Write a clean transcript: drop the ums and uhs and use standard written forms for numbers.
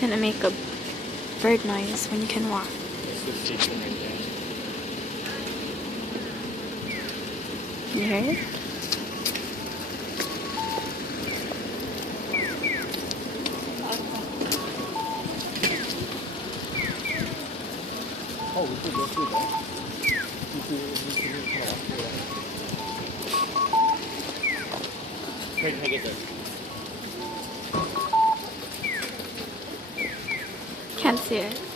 gonna make a bird noise when you can walk. You hear it?哦，是的，是的，就是看完对了，可以开个灯。Can't see it.